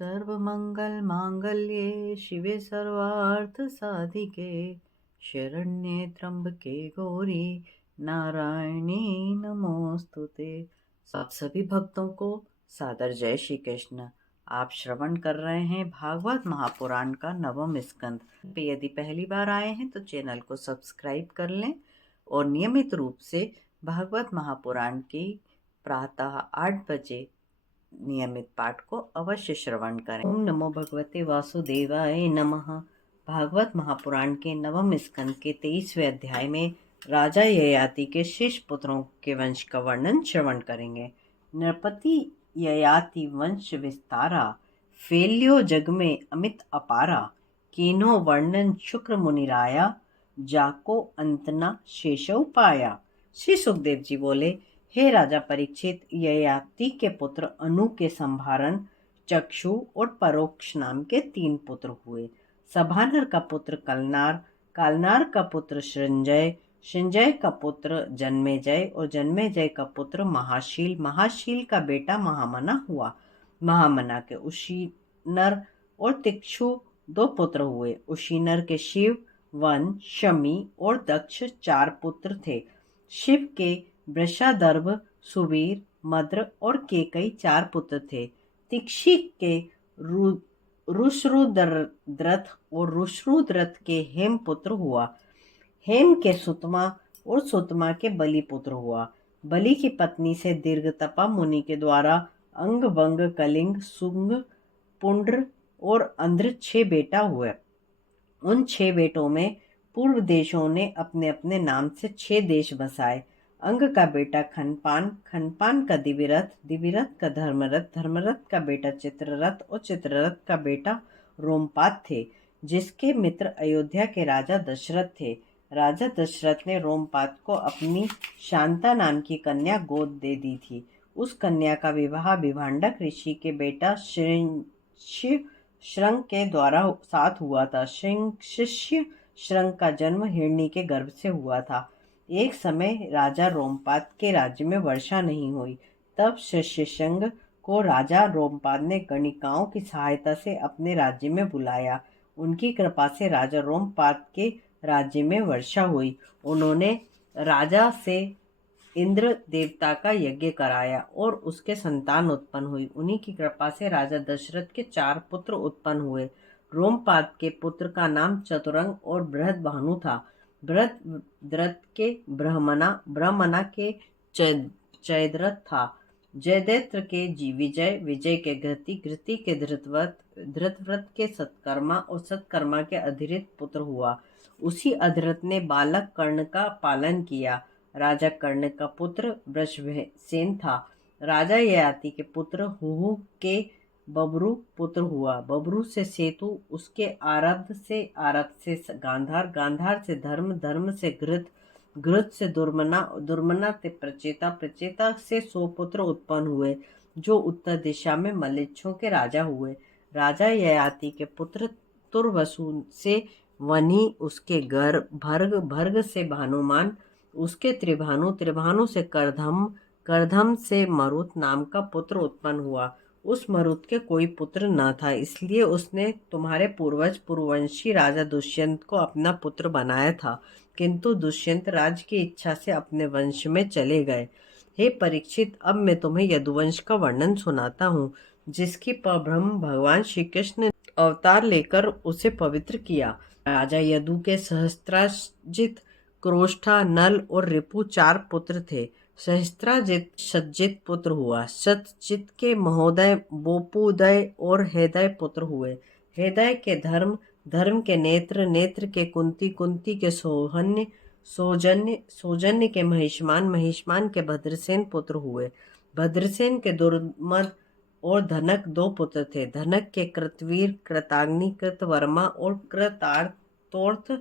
सर्वमङ्गलमाङ्गल्ये शिवे सर्वार्थसाधिके शरण्ये त्र्यंबके गौरी नारायणी नमोस्तुते। आप सभी भक्तों को सादर जय श्री कृष्ण। आप श्रवण कर रहे हैं भागवत महापुराण का नवम स्कंद। यदि पहली बार आए हैं तो चैनल को सब्सक्राइब कर लें और नियमित रूप से भागवत महापुराण की प्रातः 8 बजे नियमित पाठ को अवश्य श्रवण करें। ओम नमो भगवते वासुदेवाय नमः। भागवत महापुराण के नवम स्कंद के 23वें अध्याय में राजा ययाति के शेष पुत्रों के वंश का वर्णन श्रवण करेंगे। नृपति ययाति वंश विस्तारा, फैल्यो जग में अमित अपारा। कीन्हो वर्णन शुक्र मुनिराया, जाको अंत न शेषौ पाया। श्री सुखदेव जी बोले, हे राजा परीक्षित, ययाति के पुत्र अनु के संभारण, चक्षु और परोक्ष नाम के 3 पुत्र हुए। सभानर का पुत्र कलनार, कालनार का पुत्र श्रंजय, श्रंजय का पुत्र जन्मेजय और जन्मेजय का पुत्र महाशील, महाशील का बेटा महामना हुआ। महामना के उशीनर और तिक्षु 2 पुत्र हुए। उशीनर के शिव, वन, शमी और दक्ष 4 पुत्र थे। शिव के वृषादर्भ, सुवीर, मद्र और केकई 4 पुत्र थे। तिक्षी के रुश्रुद्रथ और रुश्रुद्रथ के हेम पुत्र हुआ। हेम के सुतमा और सुतमा के बलि पुत्र हुआ। बलि की पत्नी से दीर्घतपा मुनि के द्वारा अंग, वंग, कलिंग, सुंग, पुंड्र और अंध्र 6 बेटा हुए। उन 6 बेटों में पूर्व देशों ने अपने अपने नाम से 6 देश बसाए। अंग का बेटा खनपान, खनपान का दिविरथ, दिविरथ का धर्मरथ, धर्मरथ का बेटा चित्ररथ और चित्ररथ का बेटा रोमपाद थे, जिसके मित्र अयोध्या के राजा दशरथ थे। राजा दशरथ ने रोमपाद को अपनी शांता नाम की कन्या गोद दे दी थी। उस कन्या का विवाह विभांडक ऋषि के बेटा श्रंग के द्वारा साथ हुआ था। शिष्य श्रंग का जन्म हिरणी के गर्भ से हुआ था। एक समय राजा रोमपाद के राज्य में वर्षा नहीं हुई। तब शिष्य श्रंग को राजा रोमपाद ने गणिकाओं की सहायता से अपने राज्य में बुलाया। उनकी कृपा से राजा रोमपाद के राज्य में वर्षा हुई। उन्होंने राजा से इंद्र देवता का यज्ञ कराया और उसके संतान उत्पन्न हुई। उन्हीं की कृपा से राजा दशरथ के 4 पुत्र उत्पन्न हुए। रोमपाद के पुत्र का नाम चतुरंग और बृहद्भानु था। बृहद्रथ के ब्रह्मना, ब्रह्मना के जयद्रथ था। जयद्रथ के विजय, विजय के घृति, घृति के धृतव्रत, धृतव्रत के सत्कर्मा और सत्कर्मा के अधिरित पुत्र हुआ। उसी अधिरथ ने बालक कर्ण का पालन किया। राजा कर्ण का पुत्र वृषभसेन था। राजा ययाति के पुत्र हुहु के बबरू पुत्र हुआ। बबरू से सेतु, उसके आरब्ध से गांधार, गांधार से धर्म, धर्म से घृत, घृत से दुर्मना, दुर्मना से प्रचेता, प्रचेता से 100 पुत्र उत्पन्न हुए, जो उत्तर दिशा में मलेच्छों के राजा हुए। राजा ययाति के पुत्र तुर्वसु से वनी, उसके भर्ग, भर्ग से भानुमान, उसके त्रिभानु, त्रिभानु से करधम, करधम से मरुत नाम का पुत्र उत्पन्न हुआ। उस मरुत के कोई पुत्र न था, इसलिए उसने तुम्हारे पूर्वज पूर्ववंशी राजा दुष्यंत को अपना पुत्र बनाया था, किंतु दुष्यंत राज की इच्छा से अपने वंश में चले गए। हे परीक्षित, अब मैं तुम्हें यदुवंश का वर्णन सुनाता हूँ, जिसकी परब्रह्म भगवान श्री कृष्ण ने अवतार लेकर उसे पवित्र किया। राजा यदु के सहस्त्राजित, क्रोष्ठा, नल और रिपु 4 पुत्र थे। सहस्त्राजित सज्जित पुत्र हुआ। सतजित के महोदय, बोपुदय और हृदय पुत्र हुए। हृदय के धर्म, धर्म के नेत्र, नेत्र के कुंती, कुंती के सोहन्य, सौजन्य, सौजन्य के महिष्मान, महिष्मान के भद्रसेन पुत्र हुए। भद्रसेन के दुर्मद और धनक 2 पुत्र थे। धनक के कृतवीर, कृताग्नि, कृतवर्मा और कृतार्तोर्थ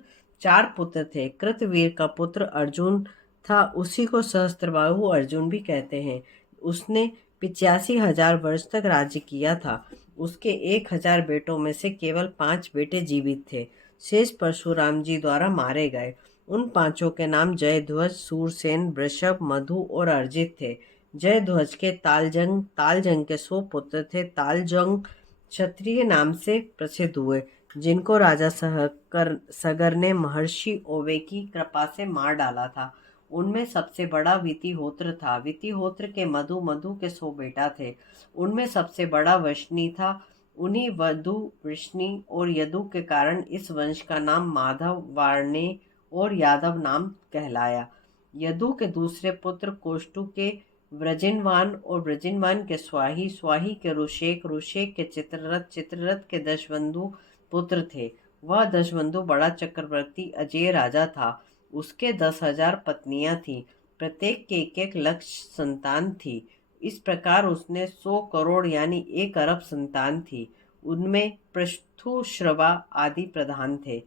4 पुत्र थे। कृतवीर का पुत्र अर्जुन था, उसी को सहस्त्रबाहु अर्जुन भी कहते हैं। उसने 85,000 वर्ष तक राज्य किया था। उसके 1,000 बेटों में से केवल 5 बेटे जीवित थे। शेष परशुराम जी द्वारा मारे गए। उन 5 के नाम जयध्वज, सूरसेन, वृषभ, मधु और अर्जित थे। जयध्वज के तालजंग, तालजंग के 100 पुत्र थे। तालजंग क्षत्रिय नाम से प्रसिद्ध हुए, जिनको राजा सगर ने महर्षि ओवे की कृपा से मार डाला था। उनमें सबसे बड़ा वितिहोत्र था। वितिहोत्र के मधु, मधु के 100 बेटा थे। उनमें सबसे बड़ा वृष्णि था। उन्हीं वधु, वृष्णि और यदु के कारण इस वंश का नाम माधव, वार्णे और यादव नाम कहलाया। यदु के दूसरे पुत्र कोष्टु के व्रजिनवान और व्रजिनवान के स्वाही, स्वाही के ऋषेक, ऋषेक के चित्ररथ, चित्ररथ के दशबंधु पुत्र थे। वह दशबंधु बड़ा चक्रवर्ती अजय राजा था। उसके 10,000 पत्नियां थीं। प्रत्येक के 1-1 लाख संतान थी। इस प्रकार उसने 100 करोड़ यानी 1 अरब संतान थी। उनमें पृथुश्रवा आदि प्रधान थे।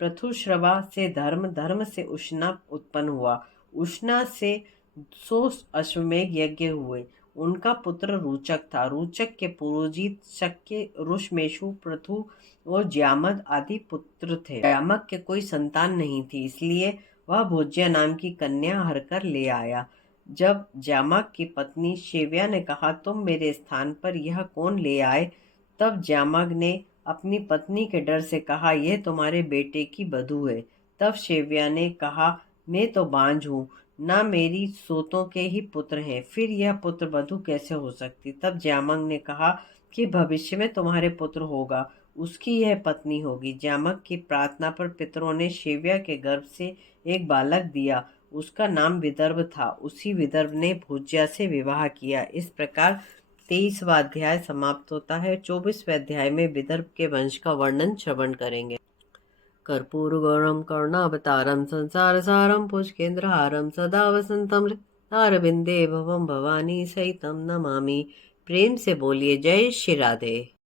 पृथुश्रवा से धर्म, धर्म से उष्णा उत्पन्न हुआ। उष्णा से 100 अश्वमेघ यज्ञ हुए। उनका पुत्र रोचक था। रोचक के पुरोजित शक्य, ऋषमेशु, पृथु और ज्यामद आदि पुत्र थे। ज्यामक के कोई संतान नहीं थी, इसलिए वह भोज्या नाम की कन्या हरकर ले आया। जब ज्यामक की पत्नी शेव्या ने कहा, तुम मेरे स्थान पर यह कौन ले आए, तब ज्यामक ने अपनी पत्नी के डर से कहा, यह तुम्हारे बेटे की बधू है। तब शेव्या ने कहा, मैं तो बांझ हूँ, ना मेरी सोतों के ही पुत्र हैं, फिर यह पुत्र वधू कैसे हो सकती। तब ज्यामक ने कहा कि भविष्य में तुम्हारे पुत्र होगा, उसकी यह पत्नी होगी। ज्यामक की प्रार्थना पर पितरों ने शेव्या के गर्भ से एक बालक दिया। उसका नाम विदर्भ था। उसी विदर्भ ने भोज्या से विवाह किया। इस प्रकार 23वां अध्याय समाप्त होता है। 24वें अध्याय में विदर्भ के वंश का वर्णन श्रवण करेंगे। कर्पूरगौरम करुणावतारम संसार सारम पुष्पेन्द्रहारम सदा वसंतम हृदयारविंदे भवम भवानी सहितम नमामि। प्रेम से बोलिए जय श्री राधे।